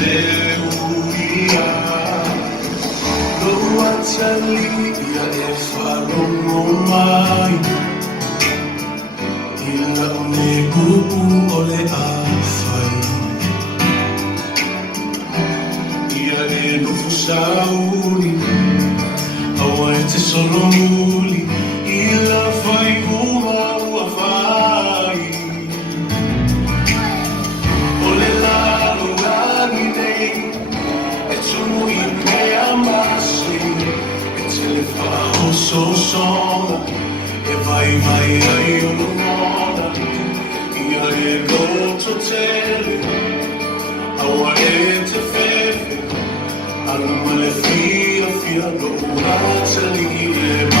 Zeuia, lo atalia e farò mai, il negubu ole afai, ia e no fusauri, awai te solo muli, ila fai uma ua vai. Ole la lugani nei, e tu in me amassi, e te le fa o so sona, e vai ai olumona, ia e go to tele, awa e te fefe, alma le fia no una te li e